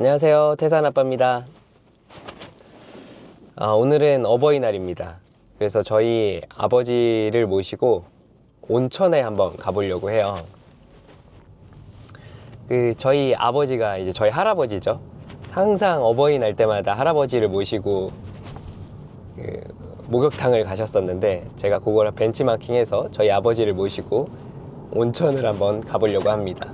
안녕하세요, 태산 아빠입니다. 오늘은 어버이날입니다. 그래서 저희 아버지를 모시고 온천에 한번 가보려고 해요. 저희 아버지가 이제 저희 할아버지죠. 항상 어버이날 때마다 할아버지를 모시고 목욕탕을 가셨었는데, 제가 그걸 벤치마킹해서 저희 아버지를 모시고 온천을 한번 가보려고 합니다.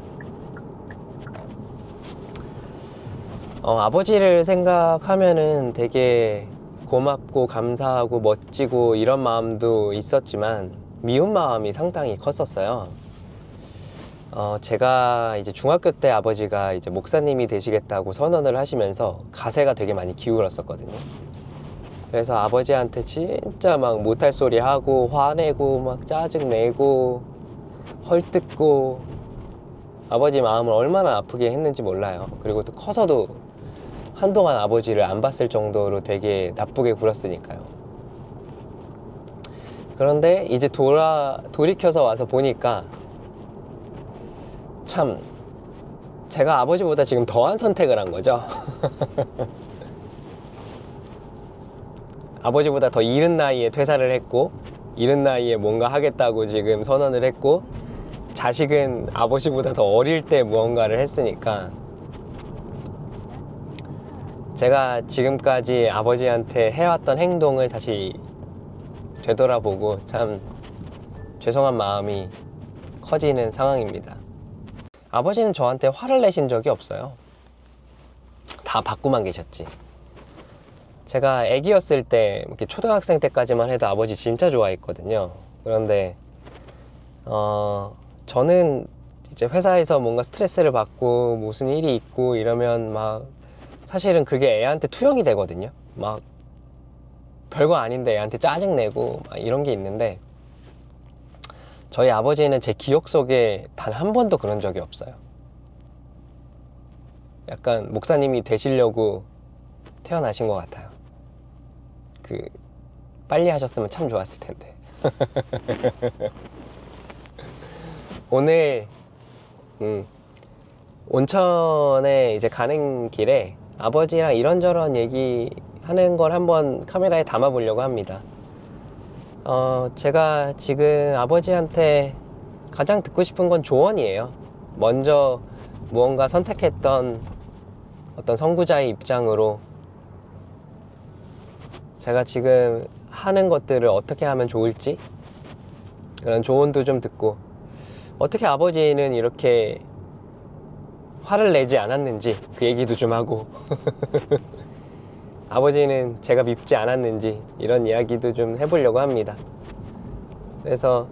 아버지를 생각하면은 되게 고맙고 감사하고 멋지고 이런 마음도 있었지만 미운 마음이 상당히 컸었어요. 제가 이제 중학교 때 아버지가 이제 목사님이 되시겠다고 선언을 하시면서 가세가 되게 많이 기울었었거든요. 그래서 아버지한테 진짜 막 못할 소리 하고 화내고 막 짜증내고 헐뜯고 아버지 마음을 얼마나 아프게 했는지 몰라요. 그리고 또 커서도 한동안 아버지를 안 봤을 정도로 되게 나쁘게 굴었으니까요. 그런데 이제 돌이켜서 와서 보니까 참 제가 아버지보다 지금 더한 선택을 한 거죠. 아버지보다 더 이른 나이에 퇴사를 했고, 이른 나이에 뭔가 하겠다고 지금 선언을 했고, 자식은 아버지보다 더 어릴 때 무언가를 했으니까 제가 지금까지 아버지한테 해왔던 행동을 다시 되돌아보고 참 죄송한 마음이 커지는 상황입니다. 아버지는 저한테 화를 내신 적이 없어요. 다 받고만 계셨지. 제가 애기였을 때, 이렇게 초등학생 때까지만 해도 아버지 진짜 좋아했거든요. 그런데 저는 이제 회사에서 뭔가 스트레스를 받고 무슨 일이 있고 이러면 막 사실은 그게 애한테 투영이 되거든요. 막 별거 아닌데 애한테 짜증내고 막 이런 게 있는데, 저희 아버지는 제 기억 속에 단 한 번도 그런 적이 없어요. 약간 목사님이 되시려고 태어나신 것 같아요. 빨리 하셨으면 참 좋았을 텐데. 오늘 온천에 이제 가는 길에 아버지랑 이런저런 얘기하는 걸 한번 카메라에 담아 보려고 합니다. 제가 지금 아버지한테 가장 듣고 싶은 건 조언이에요. 먼저 무언가 선택했던 어떤 선구자의 입장으로 제가 지금 하는 것들을 어떻게 하면 좋을지 그런 조언도 좀 듣고, 어떻게 아버지는 이렇게 화를 내지 않았는지 그 얘기도 좀 하고 아버지는 제가 밉지 않았는지 이런 이야기도 좀 해보려고 합니다. 그래서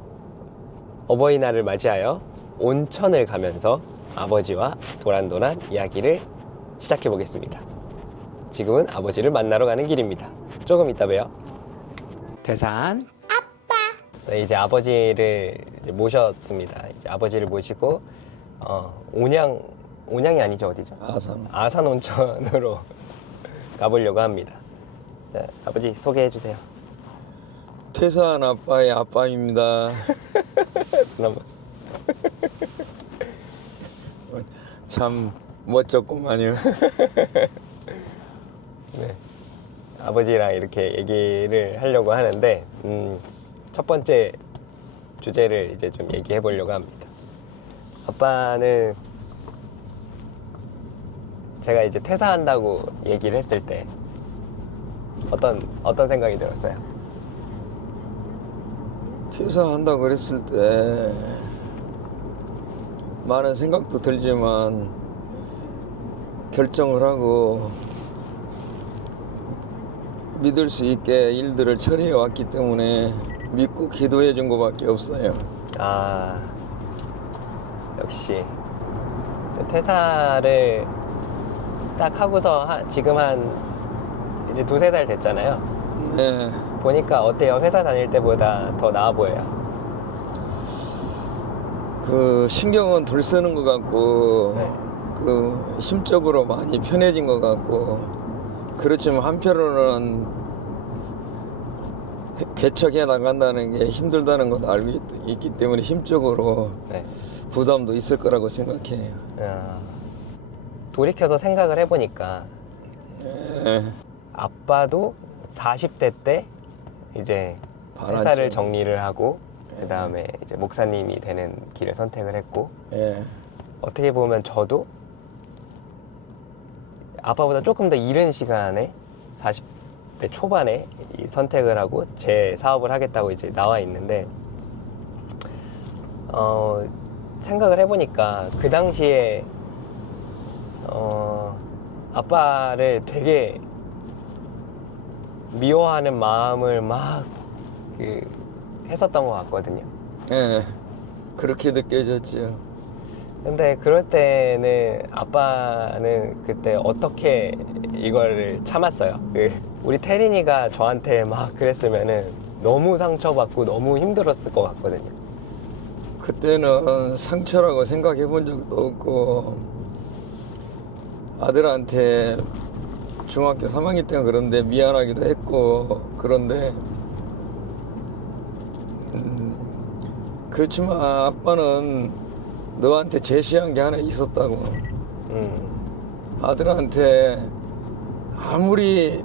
어버이날을 맞이하여 온천을 가면서 아버지와 도란도란 이야기를 시작해 보겠습니다. 지금은 아버지를 만나러 가는 길입니다. 조금 이따 봬요. 태산 아빠. 네, 이제 아버지를 이제 모셨습니다. 이제 아버지를 모시고 온양이 아니죠, 어디죠? 아산 온천으로 가보려고 합니다. 자, 아버지 소개해 주세요. 태산 아빠의 아빠입니다. 참 멋졌구만요. 네, 아버지랑 이렇게 얘기를 하려고 하는데 첫 번째 주제를 이제 좀 얘기해 보려고 합니다. 아빠는 제가 이제 퇴사한다고 얘기를 했을 때 어떤 생각이 들었어요? 퇴사한다고 그랬을 때 많은 생각도 들지만 결정을 하고 믿을 수 있게 일들을 처리해 왔기 때문에 믿고 기도해 준 것밖에 없어요. 역시 퇴사를 딱 하고서 지금 이제 2-3달 됐잖아요. 네. 보니까 어때요? 회사 다닐 때보다 더 나아 보여요? 신경은 덜 쓰는 것 같고, 네. 심적으로 많이 편해진 것 같고, 그렇지만 한편으로는 개척해 나간다는 게 힘들다는 것도 알고 있기 때문에 심적으로 네. 부담도 있을 거라고 생각해요. 돌이켜서 생각을 해보니까 예. 아빠도 40대 때 이제 회사를 정리를 하고 그 다음에 이제 목사님이 되는 길을 선택을 했고 예. 어떻게 보면 저도 아빠보다 조금 더 이른 시간에 40대 초반에 이 선택을 하고 제 사업을 하겠다고 이제 나와 있는데 생각을 해보니까 그 당시에 아빠를 되게 미워하는 마음을 막 했었던 것 같거든요. 예. 그렇게 느껴졌죠. 근데 그럴 때는 아빠는 그때 어떻게 이거를 참았어요. 우리 태린이가 저한테 막 그랬으면은 너무 상처받고 너무 힘들었을 것 같거든요. 그때는 상처라고 생각해 본 적도 없고 아들한테 중학교 3학년 때가 그런데 미안하기도 했고 그런데 그렇지만 아빠는 너한테 제시한 게 하나 있었다고. 아들한테 아무리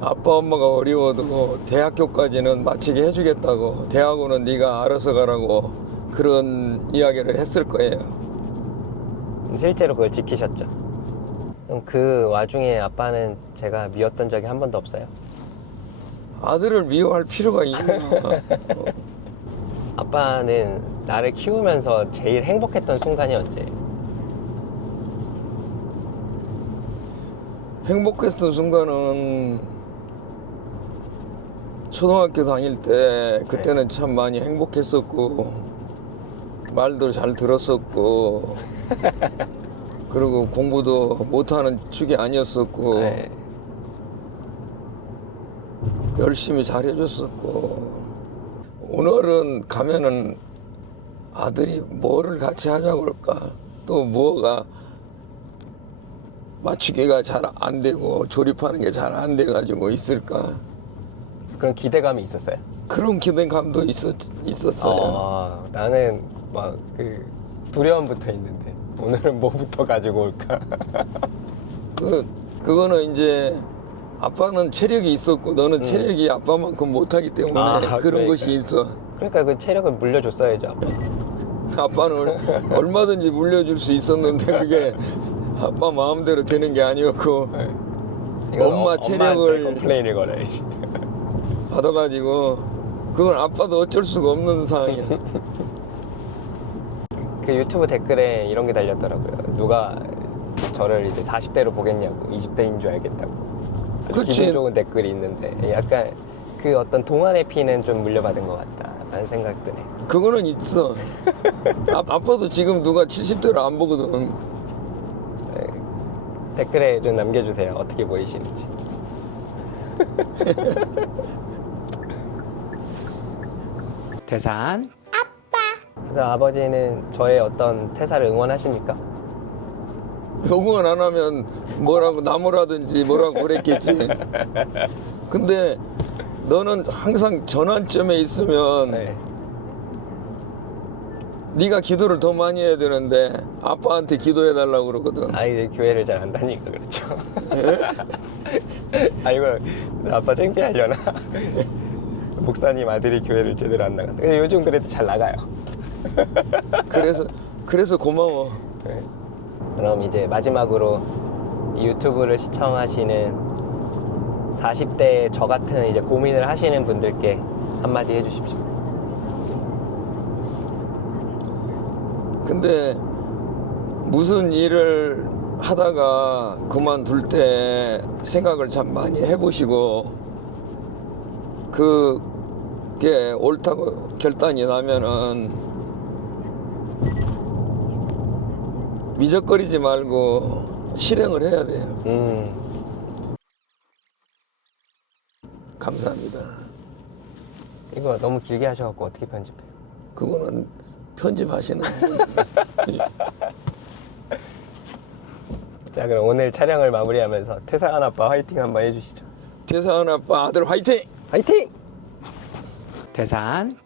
아빠 엄마가 어려워도 대학교까지는 마치게 해주겠다고, 대학원은 네가 알아서 가라고 그런 이야기를 했을 거예요. 실제로 그걸 지키셨죠. 그럼 그 와중에 아빠는 제가 미웠던 적이 한 번도 없어요? 아들을 미워할 필요가 있냐. 아빠는 나를 키우면서 제일 행복했던 순간이 언제예요? 행복했던 순간은 초등학교 다닐 때 그때는 참 많이 행복했었고 말도 잘 들었었고 그리고 공부도 못하는 축이 아니었었고 네. 열심히 잘해줬었고 오늘은 가면은 아들이 뭐를 같이 하자고 그럴까 또 뭐가 맞추기가 잘 안 되고 조립하는 게 잘 안 돼가지고 있을까 그런 기대감이 있었어요? 그런 기대감도 있었어요. 나는 막 두려움부터 있는데 오늘은 뭐부터 가지고 올까? 그거는 이제 아빠는 체력이 있었고 너는 체력이 아빠만큼 못하기 때문에 그런 그러니까. 것이 있어. 그러니까 그 체력을 물려줬어야죠. 아빠. 아빠는 얼마든지 물려줄 수 있었는데 그게 아빠 마음대로 되는 게 아니었고 이건 엄마 체력을 컴플레인을 걸어야지. 받아가지고 그건 아빠도 어쩔 수가 없는 상황이야. 그 유튜브 댓글에 이런 게 달렸더라고요. 누가 저를 이제 40대로 보겠냐고, 20대인 줄 알겠다고. 아주 그치. 기분 좋은 댓글이 있는데 약간 그 어떤 동안의 피는 좀 물려받은 것 같다라는 생각 드네. 그거는 있어. 아빠도 지금 누가 70대로 안 보거든. 댓글에 좀 남겨주세요. 어떻게 보이시는지. 태산 아빠. 그래서 아버지는 저의 어떤 퇴사를 응원하십니까? 응원 안 하면 뭐라고 나무라든지 뭐라고 그랬겠지. 근데 너는 항상 전환점에 있으면 네. 네가 기도를 더 많이 해야 되는데 아빠한테 기도해 달라고 그러거든. 아이들 교회를 잘 안 다니니까 그렇죠. 아이고 아빠 창피하려나. 목사님 아들이 교회를 제대로 안 나간다. 근데 요즘 그래도 잘 나가요. 그래서 고마워. 네. 그럼 이제 마지막으로 이 유튜브를 시청하시는 40대 저 같은 이제 고민을 하시는 분들께 한마디 해주십시오. 근데 무슨 일을 하다가 그만둘 때 생각을 참 많이 해보시고 그게 옳다고 결단이 나면은 미적거리지 말고 실행을 해야 돼요. 감사합니다. 이거 너무 길게 하셔갖고 어떻게 편집해요? 그거는 편집하시는 분. 자 그럼 오늘 촬영을 마무리하면서 태사한 아빠 화이팅 한번 해주시죠. 태사한 아빠 아들 화이팅! 화이팅! 태산